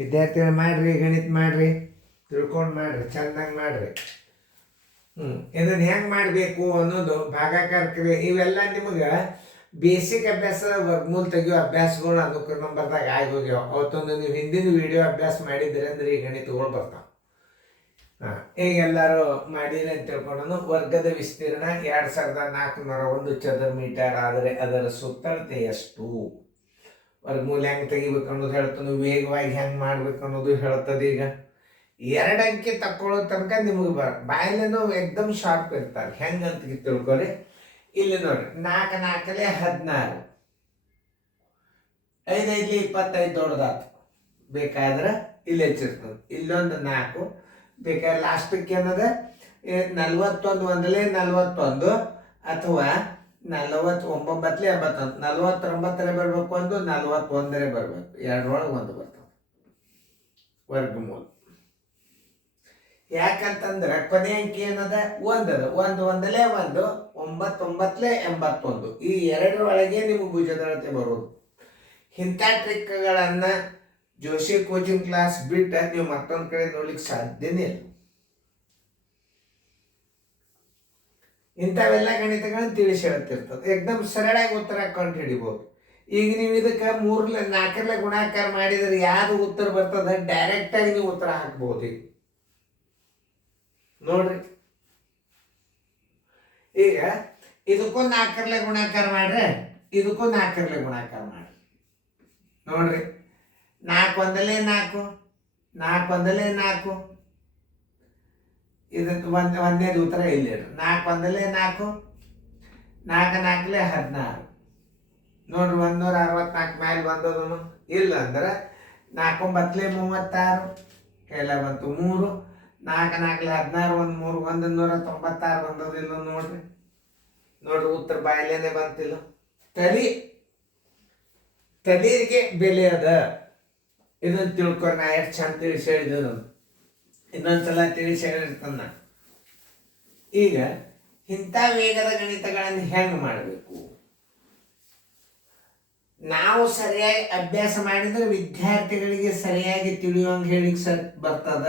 ವಿದ್ಯಾರ್ಥಿಗಳು ಮಾಡ್ರಿ, ಗಣಿತ ಮಾಡ್ರಿ, ತಿಳ್ಕೊಂಡು ಮಾಡ್ರಿ, ಚೆಂದಂಗೆ ಮಾಡ್ರಿ. ಇದನ್ನು ಹೆಂಗೆ ಮಾಡಬೇಕು ಅನ್ನೋದು ಭಾಗಾಕಾರ ಕ್ರಿಯೆ ಇವೆಲ್ಲ ನಿಮಗೆ ಬೇಸಿಕ್ ಅಭ್ಯಾಸ ವರ್ಗಮೂಲ ತೆಗಿಯೋ ಅಭ್ಯಾಸಗಳು ಅನುಕ್ರಮ ನಂಬರ್ದಾಗ ಆಗಿ ಹೋಗ್ಯಾವ. ಅವತ್ತೊಂದು ನೀವು ಹಿಂದಿನ ವಿಡಿಯೋ ಅಭ್ಯಾಸ ಮಾಡಿದ್ರೆ ಅಂದ್ರೆ ಈ ಗಣಿತಗಳು ಬರ್ತಾವೆ. ಈಗ ಎಲ್ಲರೂ ಮಾಡಿರಿ ಅಂತ ತಿಳ್ಕೊಂಡು ವರ್ಗದ ವಿಸ್ತೀರ್ಣ 2401 ಚದರ ಮೀಟರ್ ಆದರೆ ಅದರ ಸುತ್ತಳತೆ ಎಷ್ಟು, ವರ್ಗಮೂಲ ಹೆಂಗೆ ತೆಗಿಬೇಕು ಅನ್ನೋದು ಹೇಳ್ತಾನೆ, ವೇಗವಾಗಿ ಹೆಂಗೆ ಮಾಡ್ಬೇಕು ಅನ್ನೋದು ಹೇಳ್ತದೆ. ಈಗ 2 ಅಂಕೆ ತಕ್ಕೊಳ್ಳೋ ತನಕ ನಿಮಗೆ ಬಾಯಲ್ಲೇನೋ ಎಕ್ದಮ್ ಶಾರ್ಪ್ ಇರ್ತಾರೆ. ಹೆಂಗೆ ಅಂತ ತಿಳ್ಕೊರಿ. ಇಲ್ಲಿ ನೋಡ್ರಿ, 4 4 16, 5 5 25 ದೊಡ್ಡದಾತು. ಬೇಕಾದ್ರೆ ಇಲ್ಲಿ ಹೆಚ್ಚಿರ್ತದೆ. ಇಲ್ಲೊಂದು 4 ಬೇಕಾದ್ರೆ ಲಾಸ್ಟಕ್ಕೆ ಏನದ 41 ಒಂದಲೇ 41 ಅಥವಾ 49 81, 49 ಬರಬೇಕು, ಒಂದು 41 ಬರಬೇಕು. ಎರಡರೊಳಗೆ ಒಂದು ಬರ್ತದೆ ವರ್ಗಮೂಲ. ಯಾಕಂತಂದ್ರೆ ಕೊನೆ ಅಂಕಿ ಏನದ ಒಂದದ, ಒಂದಲೇ 1, 9 81. ಈ ಎರಡರೊಳಗೆ ನಿಮಗೆ ಭುಜದಳತೆ ಬರೋದು. ಇಂಥ ಟ್ರಿಕ್ಗಳನ್ನು ಜೋಶಿ ಕೋಚಿಂಗ್ ಕ್ಲಾಸ್ ಬಿಟ್ಟು ನೀವು ಮತ್ತೊಂದು ಕಡೆ ನೋಡ್ಲಿಕ್ಕೆ ಸಾಧ್ಯನೇ ಇಲ್ಲ. ಇಂಥವೆಲ್ಲ ಗಣಿತಗಳನ್ನು ತಿಳಿಸಿ ಹೇಳ್ತಿರ್ತದೆ. ಎಕ್ದಮ್ ಸರಳಾಗಿ ಉತ್ತರ ಕಂಡು ಹಿಡಿಬೋದು. ಈಗ ನೀವು ಇದಕ್ಕೆ 3 4 ಗುಣಾಕಾರ ಮಾಡಿದ್ರೆ ಯಾವುದು ಉತ್ತರ ಬರ್ತದೆ ಡೈರೆಕ್ಟಾಗಿ ನೀವು ಉತ್ತರ ಹಾಕ್ಬೋದು. ಈಗ ನೋಡ್ರಿ, ಈಗ ಇದಕ್ಕೂ 4 ಗುಣಾಕಾರ ಮಾಡ್ರೆ ಇದಕ್ಕೂ 4 ಗುಣಾಕಾರ ಮಾಡ್ರಿ. ನೋಡ್ರಿ, 4 ಒಂದಲೇ 4, 4 ಒಂದಲೇ 4. ಇದಕ್ಕೆ ಒಂದೇದು ಉತ್ತರ ಇಲ್ಲಿ 4 ಒಂದಲೇ 4, 4 4 16. ನೋಡ್ರಿ, 164 ಮೇಲೆ ಬಂದದನು. ಇಲ್ಲ ಅಂದ್ರೆ 4 9 36, ಕೆಲ ಬಂತು 3, 4 4 16, 1 3 196 ಬಂದದಿಲ್ಲ. ನೋಡ್ರಿ ಉತ್ತರ ಬಾಯಲೇನೆ ಬಂತಿಲ್ಲ. ತಲೆಗೆ ಬೆಲೆ ಅದ. ಇದನ್ನು ತಿಳ್ಕೊಂಡು ನಾ ಎಷ್ಟು ಚಂದ ತಿಳಿಸಿ ಹೇಳಿದ್ರು. ಇನ್ನೊಂದ್ಸಲ ತಿಳಿಸಿ ಹೇಳಿರ್ತಾನ. ಈಗ ಇಂಥ ವೇಗದ ಗಣಿತಗಳನ್ನು ಹೆಂಗೆ ಮಾಡಬೇಕು, ನಾವು ಸರಿಯಾಗಿ ಅಭ್ಯಾಸ ಮಾಡಿದ್ರೆ ವಿದ್ಯಾರ್ಥಿಗಳಿಗೆ ಸರಿಯಾಗಿ ತಿಳಿಯುವಂಗೆ ಹೇಳಿಕ್ಕೆ ಬರ್ತದ.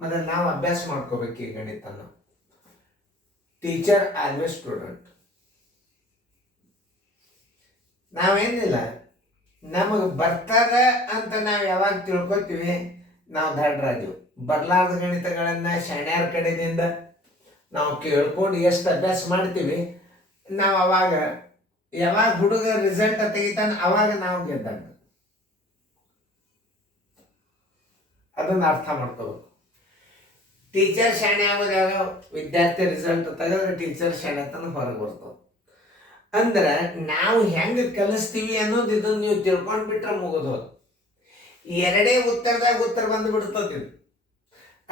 ಮತ್ತೆ ನಾವು ಅಭ್ಯಾಸ ಮಾಡ್ಕೋಬೇಕು ಈ ಗಣಿತನ. Teacher always student. ನಾವೇನಿಲ್ಲ, ನಮಗೆ ಬರ್ತದ ಅಂತ ನಾವು ಯಾವಾಗ ತಿಳ್ಕೊತೀವಿ ನಾವು ದಡ್ರಾಜು. ಬರ್ಲಾರ್ದ ಗಣಿತಗಳನ್ನ ಶಾಣ್ಯಾರ ಕಡೆಯಿಂದ ನಾವು ಕೇಳ್ಕೊಂಡು ಎಷ್ಟು ಅಭ್ಯಾಸ ಮಾಡ್ತೀವಿ ನಾವು ಅವಾಗ ಯಾವಾಗ ಹುಡುಗ ರಿಸಲ್ಟ್ ತೆಗಿತಾನ ಅವಾಗ ನಾವು ಗೆದ್ದಾಗ. ಅದನ್ನ ಅರ್ಥ ಮಾಡ್ಕೋಬೇಕು. ಟೀಚರ್ ಶಾಣೆ ಆಗೋದಾಗ ವಿದ್ಯಾರ್ಥಿ ರಿಸಲ್ಟ್ ತೆಗೆದ್ರೆ ಟೀಚರ್ ಶಾಣೆ ತನ ಹೊರಗೆ ಬರ್ತದೆ. ಅಂದ್ರೆ ನಾವು ಹೆಂಗೆ ಕಲಿಸ್ತೀವಿ ಅನ್ನೋದು ಇದನ್ನು ನೀವು ತಿಳ್ಕೊಂಡು ಬಿಟ್ರೆ ಮುಗಿದೋದು. 2 ಉತ್ತರದಾಗ ಉತ್ತರ ಬಂದು ಬಿಡ್ತದೆ.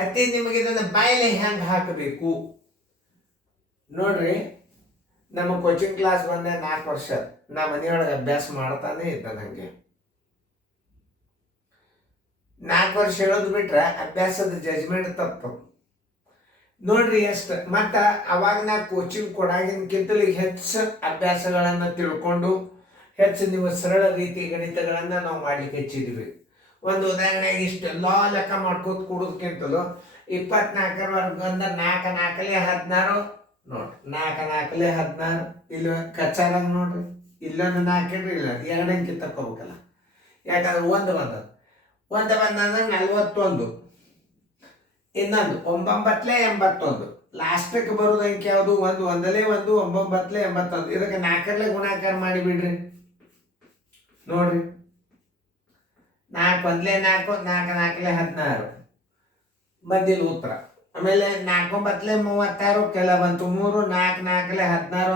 ಅತಿ ನಿಮಗೆ ಇದನ್ನು ಬಾಯಲ್ಲಿ ಹೆಂಗೆ ಹಾಕಬೇಕು ನೋಡ್ರಿ. ನಮ್ಮ ಕೋಚಿಂಗ್ ಕ್ಲಾಸ್ ಬಂದೆ 4 ವರ್ಷ. ನಾ ಮನೆಯೊಳಗೆ ಅಭ್ಯಾಸ ಮಾಡ್ತಾನೆ ಇದ್ದ. ನನಗೆ 4 ವರ್ಷ ಹೇಳೋದು ಬಿಟ್ರೆ ಅಭ್ಯಾಸದ ಜಜ್ಮೆಂಟ್ ತಪ್ಪು ನೋಡ್ರಿ ಎಷ್ಟು. ಮತ್ತು ಅವಾಗ ನಾ ಕೋಚಿಂಗ್ ಕೊಡಾಗಿನಕ್ಕಿಂತಲೂ ಹೆಚ್ಚು ಅಭ್ಯಾಸಗಳನ್ನು ತಿಳ್ಕೊಂಡು ಹೆಚ್ಚು ನೀವು ಸರಳ ರೀತಿ ಗಣಿತಗಳನ್ನು ನಾವು ಮಾಡ್ಲಿಕ್ಕೆ ಹೆಚ್ಚಿದ್ವಿ. ಒಂದು ಉದಾಹರಣೆಗೆ ಇಷ್ಟೆಲ್ಲ ಲೆಕ್ಕ ಮಾಡ್ಕೋತ ಕೊಡೋದಕ್ಕಿಂತಲೂ 24 ವರ್ಗ ಅಂದ್ರೆ 4 4 16 ನೋಡ್ರಿ, 4 4 16. ಇಲ್ಲಿ ಕಚ್ಚಾರಂಗ ನೋಡ್ರಿ, ಇಲ್ಲೊಂದು 4 ಇಡ್ರಿ, ಇಲ್ಲ 2 ಅಂಕಿ ತಕ್ಕೋಬೇಕಲ್ಲ. ಯಾಕಂದ್ರೆ ಒಂದು ಬಂದಂದ್ರೆ 41, ಇನ್ನೊಂದು 9 81. ಲಾಸ್ಟಕ್ಕೆ ಬರೋದು ಅಂಕಿ ಯಾವುದು? 1 ಒಂದಲೇ 1, 9 81. ಇದಕ್ಕೆ 4 ಗುಣಾಕಾರ ಮಾಡಿಬಿಡ್ರಿ. ನೋಡ್ರಿ, 4 ಒಂದಲೇ 4, 4 4 16 ಬಂದಿಲ್ಲ ಉತ್ತರ. ಆಮೇಲೆ 4 9 36, ಕೆಲ ಬಂತು 3, 4 4 16,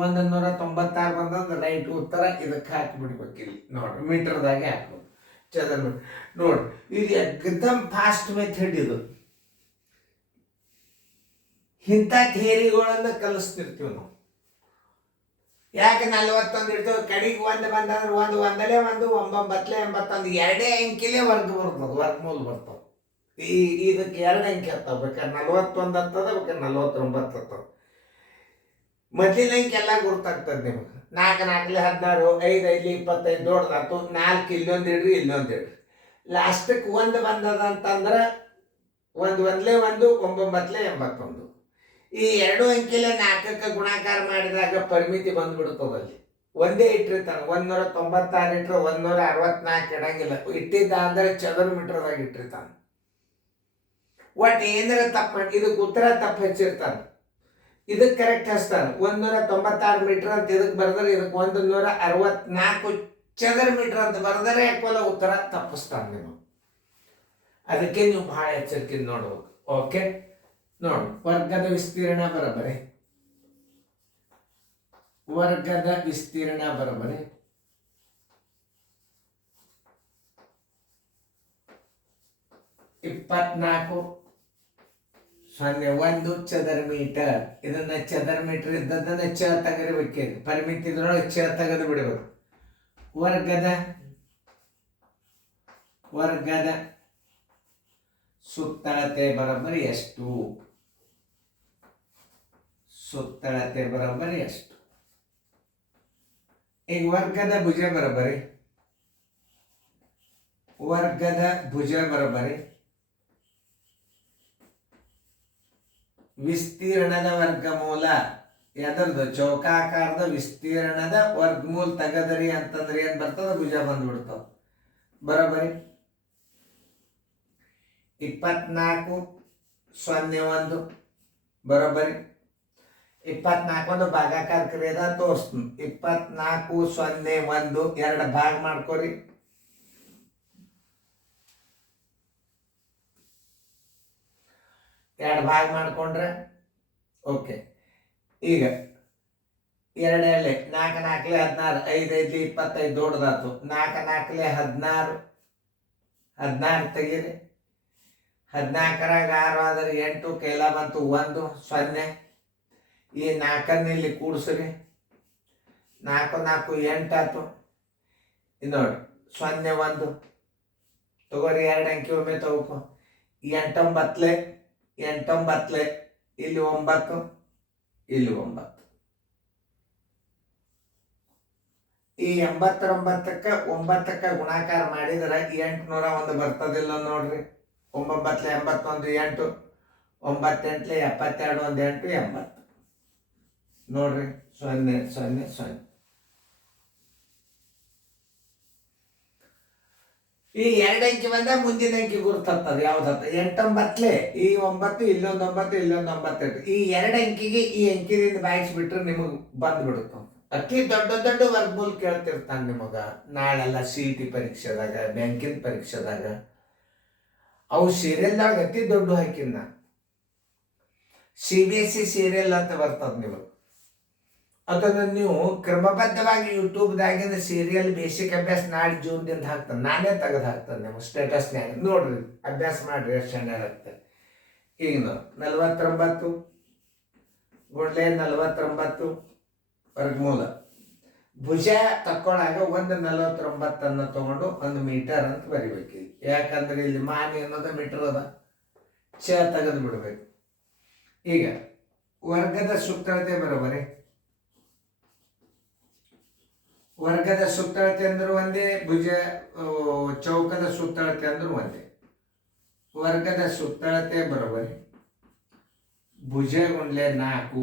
1 196 ಬಂದಂದ್ರೆ ರೈಟ್ ಉತ್ತರ. ಇದಕ್ಕೆ ಹಾಕಿಬಿಡ್ಬೇಕು. ಇಲ್ಲಿ ನೋಡ್ರಿ, ಮೀಟರ್ದಾಗೆ ಹಾಕ್ಬೇಕು. ಚದರ ಮೀಟರ್ ನೋಡ್ರಿ, ಇದು ಎಕ್ದಮ್ ಫಾಸ್ಟ್ ಮೆಥಡ್. ಇದು ಇಂಥ ಥಿಯರಿಗಳನ್ನು ಕಲಿಸ್ತಿರ್ತೀವಿ ನಾವು. ಯಾಕೆ 41 ಇಡ್ತೀವಿ, ಕಡೆಗೆ 1 ಬಂದಂದ್ರೆ 1 ಒಂದಲೇ 1, 9 81. 2 ಅಂಕಿಲೇ ವರ್ಗ ಬರ್ತದೆ, ವರ್ಗಮೂಲ ಬರ್ತದೆ. ಇದಕ್ಕೆ 2 ಅಂಕಿ ಹತ್ತವ. ಬೇಕಾದ್ರೆ 41 ಹತ್ತದ, ಬೇಕಾದ್ರೆ 49 ಹತ್ತವ. ಮೊದಲಿನ ಅಂಕಿ ಎಲ್ಲ ಗುರ್ತಾಗ್ತದೆ ನಿಮಗೆ. 4 4 16, 5 5 25 ದೊಡ್ಡದಾಯ್ತು. 4 ಇಲ್ಲೊಂದು ಇಡ್ರಿ, ಇಲ್ಲೊಂದು ಇಡ್ರಿ. ಲಾಸ್ಟಕ್ಕೆ ಒಂದು ಬಂದದ ಅಂತಂದ್ರೆ ಒಂದಲೇ 9 ಈ 2 ಅಂಕಿಲೆ 4ಕ್ಕೆ ಗುಣಾಕಾರ ಮಾಡಿದಾಗ ಪರಿಮಿತಿ ಬಂದ್ಬಿಡ್ತದಲ್ಲಿ. ಒಂದೇ ಇಟ್ಟಿರ್ತಾನೆ, 196 ಇಟ್ಟರೆ 164 ಇಡಂಗಿಲ್ಲ. ಇಟ್ಟಿದ್ದ ಅಂದ್ರೆ ಚದರ ಮೀಟರ್ದಾಗ ಇಟ್ಟಿರ್ತಾನೆ. ಒಟ್ಟು ಏನಾರ ತಪ್ಪು ಇದಕ್ಕೆ ಉತ್ತರ ತಪ್ಪು ಹಚ್ಚಿರ್ತಾನೆ, ಇದಕ್ಕೆ ಕರೆಕ್ಟ್ ಹಚ್ತಾನೆ. 196 ಮೀಟರ್ ಅಂತ ಇದಕ್ಕೆ ಬರೆದ್ರೆ ಇದಕ್ಕೆ 164 ಚದರ ಮೀಟರ್ ಅಂತ ಬರೆದರೆ ಉತ್ತರ ತಪ್ಪಿಸ್ತಾನೆ ನೀವು. ಅದಕ್ಕೆ ನೀವು ಬಹಳ ಎಚ್ಚರಿಕೆಯಿಂದ ನೋಡ್ಬೇಕು. ಓಕೆ, ನೋಡು, ವರ್ಗದ ವಿಸ್ತೀರ್ಣ ಬರಬರಿ, ವರ್ಗದ ವಿಸ್ತೀರ್ಣ ಬರಬರಿ 24.01 ಚದರ ಮೀಟರ್. ಇದನ್ನ ಚದರ ಮೀಟರ್ ಇದ್ದದನ್ನ ಚ ತೆಗೆದಿರ್ಬೇಕು, ಪರಿಮಿತಿ ಇದ್ರೊಳಗೆ ಚ ತೆಗೆದು ಬಿಡಬೇಕು. ವರ್ಗದ ಸುತ್ತಳತೆ ಬರೋಬ್ಬರಿ ಎಷ್ಟು? ಸುತ್ತಳತೆ ಬರೋಬ್ಬರಿ ಎಷ್ಟು? ಈಗ ವರ್ಗದ ಭುಜ ಬರೋಬ್ಬರಿ, ವರ್ಗದ ಭುಜ ಬರೋಬ್ಬರಿ ವಿಸ್ತೀರ್ಣದ ವರ್ಗಮೂಲ. ಎದರದು? ಚೌಕಾಕಾರದ ವಿಸ್ತೀರ್ಣದ ವರ್ಗಮೂಲ ತೆಗದರಿ ಅಂತಂದ್ರೆ ಏನ್ ಬರ್ತದ? ಭುಜ ಬಂದ್ಬಿಡ್ತಾವ. ಬರೋಬ್ಬರಿ 24.01 ಬರೋಬ್ಬರಿ 24 ಭಾಗಾಕಾರ ಕ್ರಿಯೆದ ತೋರಿಸ್ತೀನಿ. 24.01 2 ಭಾಗ ಮಾಡ್ಕೊರಿ. ಎರಡು ಭಾಗ ಮಾಡ್ಕೊಂಡ್ರೆ ಓಕೆ. ಈಗ 2 4 4 16 5 5 25 ದೊಡ್ಡದಾತು. 4 4 16 16 ತೆಗೀರಿ. 14ರಾಗ 6 ಆದ್ರೆ 8 ಕೈಲ ಬಂತು 1 0. ಈ 4 ಇಲ್ಲಿ ಕೂಡಿಸ್ರಿ. 4 4 8 ಆಯ್ತು. ಇದು ನೋಡಿ 0 1 ತಗೋರಿ. 2 ಅಂಕಿ ಒಮ್ಮೆ ತಗೋಕೊ. 8 9 8 9 ಇಲ್ಲಿ 9 ಇಲ್ಲಿ 9. ಈ 89ಕ್ಕೆ 9ಕ್ಕೆ ಗುಣಾಕಾರ ಮಾಡಿದ್ರೆ 801 ಬರ್ತದಿಲ್ಲ ನೋಡ್ರಿ. 9 81 8 9 8 72 1 8 80 ನೋಡ್ರಿ. 0 0 0. ಈ 2 ಅಂಕಿ ಬಂದ ಮುಂದಿನ ಅಂಕಿ ಗುರುತದ ಯಾವ್ದತ್ತ? 8 9 ಈ 9 ಇಲ್ಲೊಂದು 9 ಇಲ್ಲೊಂದು 9 ಈ 2 ಅಂಕಿಗೆ ಈ ಅಂಕಿದಿಂದ ಬಾಯಿಸ್ಬಿಟ್ರೆ ನಿಮಗೆ ಬಂದ್ಬಿಡುತ್ತ. ಅತಿ ದೊಡ್ಡ ದೊಡ್ಡ ವರ್ಗಮೂಲ ಕೇಳ್ತಿರ್ತಾನೆ ನಿಮಗ. ನಾಳೆಲ್ಲ CET ಪರೀಕ್ಷೆದಾಗ, ಬ್ಯಾಂಕಿನ ಪರೀಕ್ಷೆದಾಗ ಅವು ಸೀರಿಯಲ್ದಾಗ ಅತಿ ದೊಡ್ಡ ಹಾಕಿನ CBSE ಸೀರಿಯಲ್ ಅಂತ ಬರ್ತದ ನಿಮಗೆ. ಅದನ್ನು ನೀವು ಕ್ರಮಬದ್ಧವಾಗಿ ಯೂಟ್ಯೂಬ್ದಾಗಿಂದ ಸೀರಿಯಲ್ ಬೇಸಿಕ್ ಅಭ್ಯಾಸ ನಾಳೆ ಜೂನ್ದಿಂದ ಹಾಕ್ತಾನೆ. ನಾನೇ ತೆಗೆದು ಹಾಕ್ತಾನೆ ನಿಮ್ಮ ಸ್ಟೇಟಸ್ನ್ಯಾಗ ನೋಡ್ರಿ, ಅಭ್ಯಾಸ ಮಾಡ್ರಿ ಎಷ್ಟು ಚೆನ್ನಾಗಿ ಆಗ್ತದೆ. ಈಗ ನಾವು 49 ಗುಂಡ್ಲೆ 49 ವರ್ಗಮೂಲ. ಭುಜ ತಕ್ಕೊಳಾಗ 149 ತಗೊಂಡು 1 ಮೀಟರ್ ಅಂತ ಬರಿಬೇಕು. ಯಾಕಂದ್ರೆ ಇಲ್ಲಿ ಮಾನಿ ಅನ್ನೋದು ಮೀಟರ್ ಅದ, ಚ ತೆಗೆದು ಬಿಡ್ಬೇಕು. ಈಗ ವರ್ಗದ ಸುತ್ತಳತೆ ಬರೋಬರಿ. ವರ್ಗದ ಸುತ್ತಳತೆ ಅಂದ್ರೆ ಒಂದೇ, ಭುಜ ಚೌಕದ ಸುತ್ತಳತೆ ಅಂದ್ರೆ ಒಂದೇ. ವರ್ಗದ ಸುತ್ತಳತೆ ಬರೋಬರಿ ಭುಜ ಗುಂಡ್ಲೆ 4,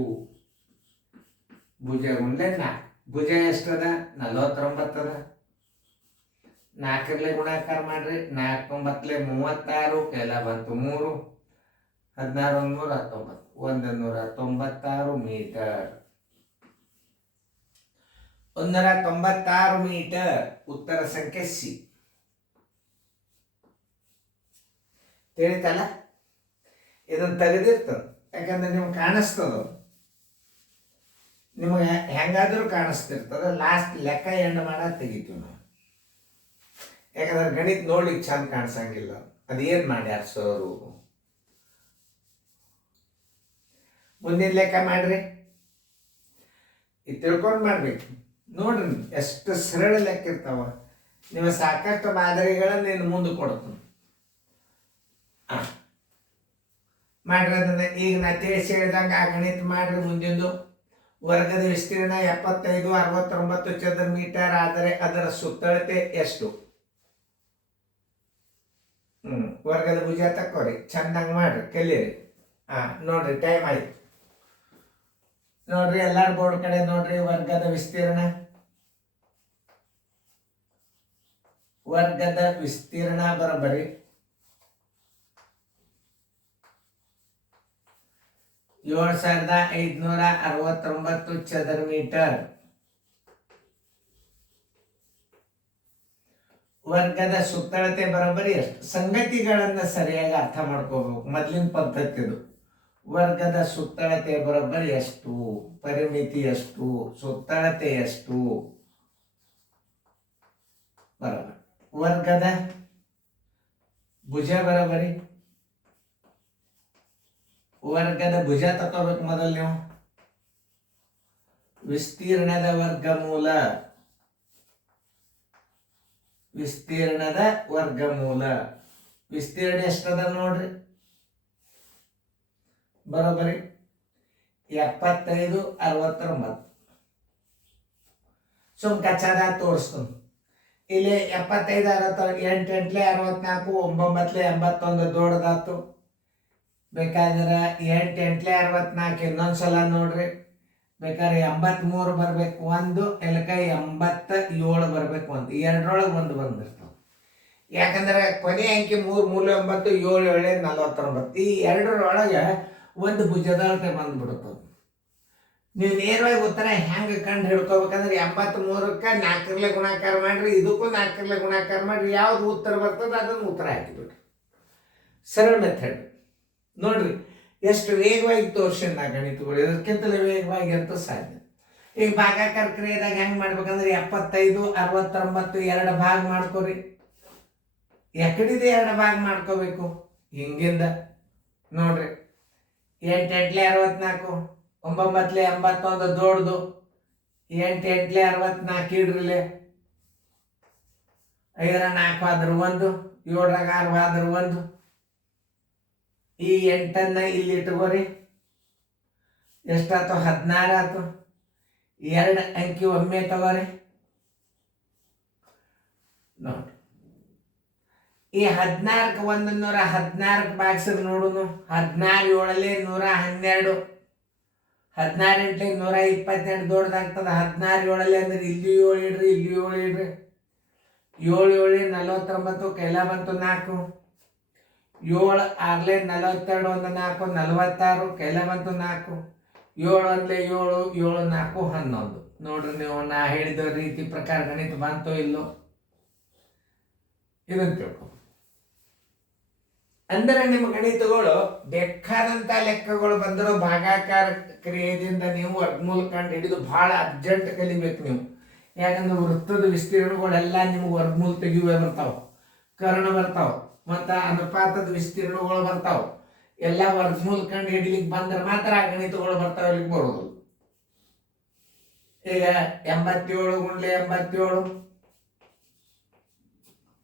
ಭುಜ ಗುಂಡ್ಲೆ 4. ಭುಜ ಎಷ್ಟದ? 49 ಅದ. 4ರಲ್ಲಿ ಗುಣಾಕಾರ ಮಾಡ್ರಿ. 4 9 36 ಕೈಲ ಬಂತು 3 16 1 196 ಮೀಟರ್. 196 ಮೀಟರ್ ಉತ್ತರ ಸಂಖ್ಯೆ ಸಿ. ತಿಳಿತಲ್ಲ? ಇದನ್ನು ತೆಗೆದಿರ್ತದೆ, ಯಾಕಂದ್ರೆ ನಿಮ್ಗೆ ಕಾಣಿಸ್ತದ, ನಿಮಗೆ ಹೆಂಗಾದ್ರೂ ಕಾಣಿಸ್ತಿರ್ತದ. ಲಾಸ್ಟ್ ಲೆಕ್ಕ ಎಂಡ್ ಮಾಡ ತೆಗಿತೀವಿ ನಾವು. ಯಾಕಂದ್ರೆ ಗಣಿತ ನೋಡ್ಲಿಕ್ಕೆ ಚಂದ ಕಾಣಿಸಂಗಿಲ್ಲ. ಅದೇನು ಮಾಡ್ಯಾರ ಸರು. ಮುಂದಿನ ಲೆಕ್ಕ ಮಾಡ್ರಿ. ಇದು ತಿಳ್ಕೊಂಡು ಮಾಡ್ಬೇಕು ನೋಡ್ರಿ. ಎಷ್ಟು ಸರಳ ಲೆಕ್ಕ ಇರ್ತಾವ. ನೀವು ಸಾಕಷ್ಟು ಮಾದರಿಗಳನ್ನು ನೀನು ಮುಂದೆ ಕೊಡ್ತೀನಿ ಮಾಡ್ರಿ. ಅದನ್ನ ಈಗ ನಾ ತಿಳಿಸಿ ಹೇಳಿದಂಗೆ ಆ ಗಣಿತ ಮಾಡ್ರಿ. ಮುಂದಿಂದು ವರ್ಗದ ವಿಸ್ತೀರ್ಣ 75 69 ಚದರ ಮೀಟರ್ ಆದರೆ ಅದರ ಸುತ್ತಳತೆ ಎಷ್ಟು? ವರ್ಗದ ಭುಜ ತಕ್ಕೋರಿ, ಚಂದಂಗೆ ಮಾಡ್ರಿ, ಕಲೀರಿ. ನೋಡ್ರಿ ಟೈಮ್ ಆಯ್ತು. ನೋಡ್ರಿ ಎಲ್ಲಾರು ಬೋರ್ಡ್ ಕಡೆ ನೋಡ್ರಿ. ವರ್ಗದ ವಿಸ್ತೀರ್ಣ, ವರ್ಗದ ವಿಸ್ತೀರ್ಣ ಬರೋಬ್ಬರಿ 7569 ಚದರ ಮೀಟರ್. ವರ್ಗದ ಸುತ್ತಳತೆ ಬರೋಬ್ಬರಿ ಎಷ್ಟು? ಸಂಗತಿಗಳನ್ನ ಸರಿಯಾಗಿ ಅರ್ಥ ಮಾಡ್ಕೋಬೇಕು. ಮೊದಲಿನ ಪದ್ಧತಿ ಇದು. ವರ್ಗದ ಸುತ್ತಳತೆ ಬರೋಬ್ಬರಿ ಎಷ್ಟು, ಪರಿಮಿತಿ ಎಷ್ಟು, ಸುತ್ತಳತೆ ಎಷ್ಟು ಬರೋಬ್ಬರಿ. ವರ್ಗದ ಭುಜ ಬರೋಬ್ಬರಿ, ವರ್ಗದ ಭುಜ ತಗೋಬೇಕು ಮೊದಲು ನೀವು. ವಿಸ್ತೀರ್ಣದ ವರ್ಗಮೂಲ, ವಿಸ್ತೀರ್ಣದ ವರ್ಗಮೂಲ. ವಿಸ್ತೀರ್ಣ ಎಷ್ಟದ ನೋಡ್ರಿ ಬರೋಬ್ಬರಿ 7569. ಸುಮ್ ಕಚ್ಚಾದ ತೋರಿಸ್ತೀನಿ. ಇಲ್ಲಿ 75 68 64 9 81 ದೊಡ್ಡದಾತು. ಬೇಕಾದ್ರೆ 8 8 64 ಇನ್ನೊಂದ್ಸಲ ನೋಡ್ರಿ. ಬೇಕಾದ್ರೆ 83 ಬರ್ಬೇಕು ಒಂದು, ಇಲ್ಲಕ 87 ಬರ್ಬೇಕು ಒಂದು. ಎರಡರೊಳಗೆ ಒಂದು ಬಂದಿರ್ತಾವ. ಯಾಕಂದ್ರೆ ಕೊನೆ ಅಂಕಿ 3 3 9 7 7 49. ಈ ಎರಡರೊಳಗೆ ಒಂದು ಭುಜದಳತೆ ಬಂದ್ಬಿಡುತ್ತದೆ. ನೀವು ನೇರವಾಗಿ ಉತ್ತರ ಹೆಂಗೆ ಕಂಡು ಹಿಡ್ಕೋಬೇಕಂದ್ರೆ 83ಕ್ಕೆ 4 ಗುಣಾಕಾರ ಮಾಡ್ರಿ, ಇದಕ್ಕೂ 4 ಗುಣಾಕಾರ ಮಾಡ್ರಿ. ಯಾವ್ದು ಉತ್ತರ ಬರ್ತದೆ ಅದನ್ನು ಉತ್ತರ ಹಾಕಿಬಿಡ್ರಿ. ಸರಳ ಮೆಥಡ್ ನೋಡ್ರಿ. ಎಷ್ಟು ವೇಗವಾಗಿ ತೋರ್ಸಿನ ನಾ ಗಣಿತಗಳು, ಇದಕ್ಕಿಂತಲೇ ವೇಗವಾಗಿ ಅಂತ ಸಾಧ್ಯ. ಈಗ ಭಾಗಾಕಾರ ಕ್ರಿಯೆದಾಗ ಹೆಂಗೆ ಮಾಡ್ಬೇಕಂದ್ರೆ 75 69 2 ಭಾಗ ಮಾಡ್ಕೋರಿ. ಎಕಡಿದೆ 2 ಭಾಗ ಮಾಡ್ಕೋಬೇಕು ಹಿಂಗಿಂದ ನೋಡ್ರಿ. 8 8 64 9 81 ದೊಡ್ಡದು. 8 8 64 ಇಡ್ರಿಲೆ. 5 4 ಆದ್ರೆ 1, 7 6 ಆದ್ರೆ 1. ಈ 8 ಇಲ್ಲಿ ಇಟ್ಕೋರಿ. ಎಷ್ಟಾಯ್ತು? 16 ಆಯ್ತು. 2 ಅಂಕಿ ಒಮ್ಮೆ ತಗೋರಿ. ನೋಡ್ರಿ ಈ 14ಕ್ಕೆ 114 ಬಾಕ್ಸರ್ ನೋಡುನು. 14 7 112, 16 8 128 ದೊಡ್ಡದಾಗ್ತದ. 16 7 ಅಂದ್ರೆ ಇಲ್ಲಿ 7 ಇಡ್ರಿ, ಇಲ್ಲಿ 7 ಇಡ್ರಿ. 7 7 49 ಕೈಲ ಬಂತು 4. 7 6 42 1 4 46 ಕೈಲ ಬಂತು 4. 7 1 7 7 4 11. ನೋಡ್ರಿ ನೀವು ನಾ ಹೇಳಿದ ರೀತಿ ಪ್ರಕಾರ ಗಣಿತ ಬಂತೋ ಇಲ್ಲೋ ಇದನ್ನು ತಿಳ್ಕೊ. ಅಂದರೆ ನಿಮ್ಮ ಗಣಿತಗಳು ಬೇಕಾದಂತ ಲೆಕ್ಕಗಳು ಬಂದರೂ ಭಾಗಾಕಾರ ಕ್ರಿಯೆಯಿಂದ ನೀವು ವರ್ಗಮೂಲ ಕಂಡು ಹಿಡಿದು ಬಹಳ ಅರ್ಜೆಂಟ್ ಕಲಿಬೇಕು ನೀವು. ಯಾಕಂದ್ರೆ ವೃತ್ತದ ವಿಸ್ತೀರ್ಣಗಳೆಲ್ಲ ನಿಮ್ಗೆ ವರ್ಗಮೂಲ ತೆಗಿಯುವೆ ಬರ್ತಾವ, ಕರ್ಣ ಬರ್ತಾವ, ಮತ್ತು ಅನುಪಾತದ ವಿಸ್ತೀರ್ಣಗಳು ಬರ್ತಾವ. ಎಲ್ಲ ವರ್ಗಮೂಲ ಕಂಡು ಹಿಡಿಲಿಕ್ಕೆ ಬಂದ್ರೆ ಮಾತ್ರ ಆ ಗಣಿತಗಳು ಬರ್ತಾವ, ಇಲ್ಲಿಗೆ ಬರೋದು. ಈಗ 87 × 87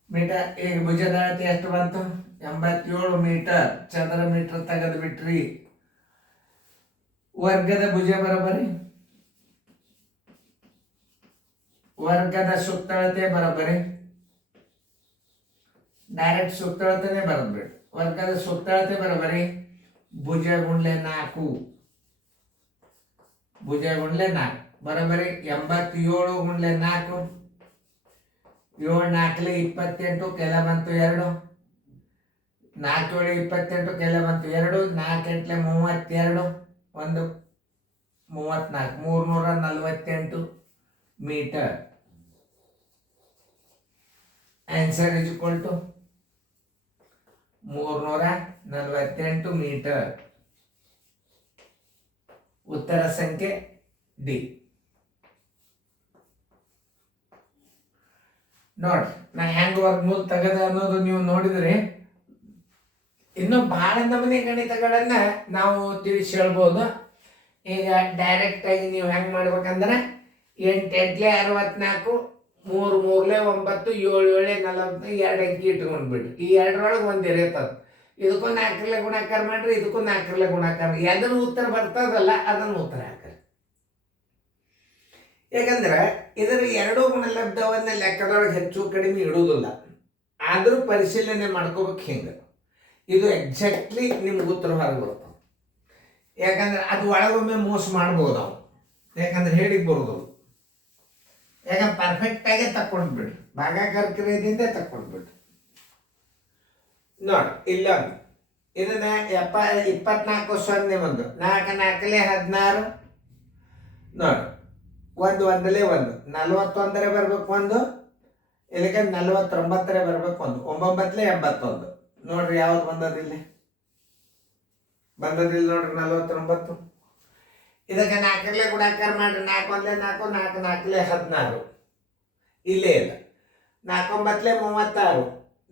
ಮೀಟರ್. ಈಗ ಭುಜದ ಅಳತೆ ಎಷ್ಟು ಬಂತು? 87 ಮೀಟರ್ ಚದರ ಮೀಟರ್ ತೆಗೆದು ಬಿಟ್ರಿ. ವರ್ಗದ ಭುಜ ಬರೋಬ್ಬರಿ, ವರ್ಗದ ಸುತ್ತಳತೆ ಬರೋಬ್ಬರಿ. ಡೈರೆಕ್ಟ್ ಸುತ್ತಳತೆನೆ ಬರೋದ್ಬಿಡಿ. ವರ್ಗದ ಸುತ್ತಳತೆ ಬರೋಬ್ಬರಿ ಭುಜ ಗುಂಡ್ಲೆ 4, ಭುಜ ಗುಂಡ್ಲೆ 4 ಬರೋಬ್ಬರಿ 87 × 4. 7 4 28 ಕೆಲ ಬಂತು 2. 4 7 28 ಕೆಲ ಬಂತು 2. 4 8 32 1 34 348 metre. Answer is equal to 348 metre. ಉತ್ತರ ಸಂಖ್ಯೆ ಡಿ. ನೋಡ್ರಿ ನಾ ಹೆಂಗ್ ವರ್ಗಮೂಲ ತೆಗದ ಅನ್ನೋದು ನೀವು ನೋಡಿದ್ರಿ. ಇನ್ನು ಬಹಳ ನಮೂನೆ ಗಣಿತಗಳನ್ನ ನಾವು ತಿಳಿಸಿ ಹೇಳ್ಬೋದು. ಈಗ ಡೈರೆಕ್ಟ್ ಆಗಿ ನೀವು ಹೆಂಗ್ ಮಾಡ್ಬೇಕಂದ್ರೆ 8 8 64 3 3 9 7 7 40 2 ಅಂಕಿ ಇಟ್ಕೊಂಡ್ ಬಿಡ್ರಿ. ಈ ಎರಡರೊಳಗೆ ಒಂದು ಇರ್ತದ. ಇದಕ್ಕೂ 4 ಗುಣಾಕಾರ ಮಾಡ್ರಿ, ಇದಕ್ಕೂ 4 ಗುಣಾಕಾರ. ಎದನ್ನು ಉತ್ತರ ಬರ್ತದಲ್ಲ ಅದನ್ನು ಉತ್ತರ ಹಾಕ್ರಿ. ಯಾಕಂದ್ರೆ ಇದರ ಎರಡೂ ಗುಣಲಬ್ಧವನ್ನ ಲೆಕ್ಕದೊಳಗೆ ಹೆಚ್ಚು ಕಡಿಮೆ ಇಡುವುದಿಲ್ಲ. ಆದರೂ ಪರಿಶೀಲನೆ ಮಾಡ್ಕೋಬೇಕು. ಹಿಂಗೆ ಇದು ಎಕ್ಸಾಕ್ಟ್ಲಿ ನಿಮ್ಗೆ ಉತ್ತರ ಹೊರಗೆ ಬರ್ತಾವೆ. ಯಾಕಂದ್ರೆ ಅದು ಒಳಗೊಮ್ಮೆ ಮೋಸ ಮಾಡ್ಬೋದು ನಾವು, ಯಾಕಂದ್ರೆ ಹೇಳಿಕ್ ಬರೋದು. ಯಾಕಂದ್ರೆ ಪರ್ಫೆಕ್ಟಾಗೆ ತಕ್ಕೊಂಡ್ಬಿಡ್ರಿ, ಭಾಗಾಕಾರ ಕ್ರಿಯೆದಿಂದ ತಕ್ಕೊಂಡ್ಬಿಡ್ರಿ. ನೋಡಿ ಇಲ್ಲೊಂದು ಇದನ್ನ 24 ಒಂದು 4 4 16 ನೋಡಿ, ಒಂದು ಒಂದಲೇ ಒಂದು 41 ಬರ್ಬೇಕು, ಒಂದು ಇದಕ್ಕೆ 49 ಬರ್ಬೇಕು, ಒಂದು 9 81. ನೋಡ್ರಿ ಯಾವ್ದು ಬಂದದಿಲ್ಲ ನೋಡ್ರಿ 49. ಇದಕ್ಕೆ 4 ಗುಣಾಕಾರ ಮಾಡ್ರಿ, 4 1 4 4 4 16 ಇಲ್ಲೇ ಇಲ್ಲ. 4 9 36, 4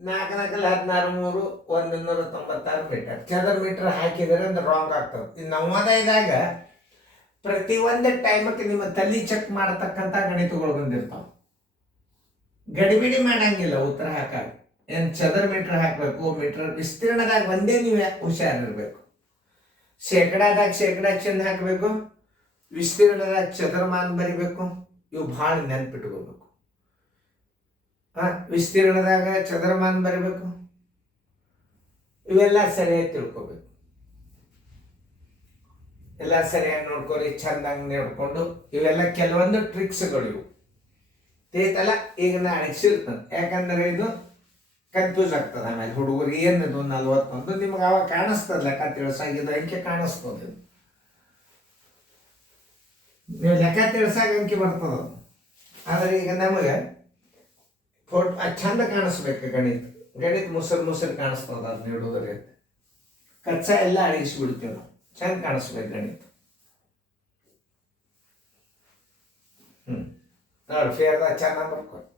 4 16 3 196 ಮೀಟರ್. ಚದರ ಮೀಟರ್ ಹಾಕಿದರೆ ಅಂದ್ರೆ ರಾಂಗ್ ಆಗ್ತದೆ. ಇನ್ನು ನವೋದಯದಾಗ ಪ್ರತಿಯೊಂದು ಟೈಮಕ್ಕೆ ನಿಮ್ಮ ತಲೆ ಚೆಕ್ ಮಾಡತಕ್ಕಂಥ ಗಣಿತಗಳು ಬಂದಿರ್ತಾವೆ. ಗಡಿಬಿಡಿ ಮಾಡಂಗಿಲ್ಲ ಉತ್ತರ ಹಾಕಾಗ. ಏನು ಚದರ ಮೀಟರ್ ಹಾಕಬೇಕು, ಮೀಟರ್ ವಿಸ್ತೀರ್ಣದಾಗ ಒಂದೇ ನೀವು ಹುಷಾರಿರ್ಬೇಕು. ಶೇಕಡಾದಾಗ ಶೇಕಡಾ ಚಿಹ್ನೆ ಹಾಕಬೇಕು, ವಿಸ್ತೀರ್ಣದಾಗ ಚದರಮಾನ ಬರಿಬೇಕು. ಇವು ಭಾಳ ನೆನ್ಪಿಟ್ಕೋಬೇಕು. ವಿಸ್ತೀರ್ಣದಾಗ ಚದರಮಾನ ಬರಿಬೇಕು. ಇವೆಲ್ಲ ಸರಿಯಾಗಿ ತಿಳ್ಕೊಬೇಕು. ಎಲ್ಲ ಸರಿಯಾಗಿ ನೋಡ್ಕೊರಿ, ಚಂದಂಗೆ ನೋಡ್ಕೊಂಡು. ಇವೆಲ್ಲ ಕೆಲವೊಂದು ಟ್ರಿಕ್ಸ್ಗಳು ಇವು ತೇತಲ್ಲ. ಈಗ ನಾ ಅಣಿಸಿರ್ತದೆ, ಯಾಕಂದ್ರೆ ಇದು ಕನ್ಫ್ಯೂಸ್ ಆಗ್ತದೆ. ಆಮೇಲೆ ಹುಡುಗರು ಏನಿದು 41 ನಿಮ್ಗೆ ಅವಾಗ ಕಾಣಿಸ್ತದ, ಲೆಕ್ಕ ತಿಳ್ಸಾಗ ಇದು ಅಂಕೆ ಕಾಣಿಸ್ತದೆ. ನೀವು ಲೆಕ್ಕ ತಿಳ್ಸಾಗ ಅಂಕಿ ಬರ್ತದ. ಆದ್ರೆ ಈಗ ನಮಗೆ ಚಂದ ಕಾಣಿಸ್ಬೇಕು. ಗಣಿತ ಮುಸರು ಕಾಣಿಸ್ತದ. ಅದು ನೀಡೋದ್ರಿ ಕಚ್ಚಾ ಎಲ್ಲ ಅಳಿಸ್ಬಿಡ್ತೀವಿ ನಾವು. ಚಂದ ಕಾಣಿಸ್ಬೇಕು ಗಣಿತ. ನೋಡಿ ಫೇರ್ದಾಗ ಚೆನ್ನಾಗಿ ಬರ್ಕೊಂಡು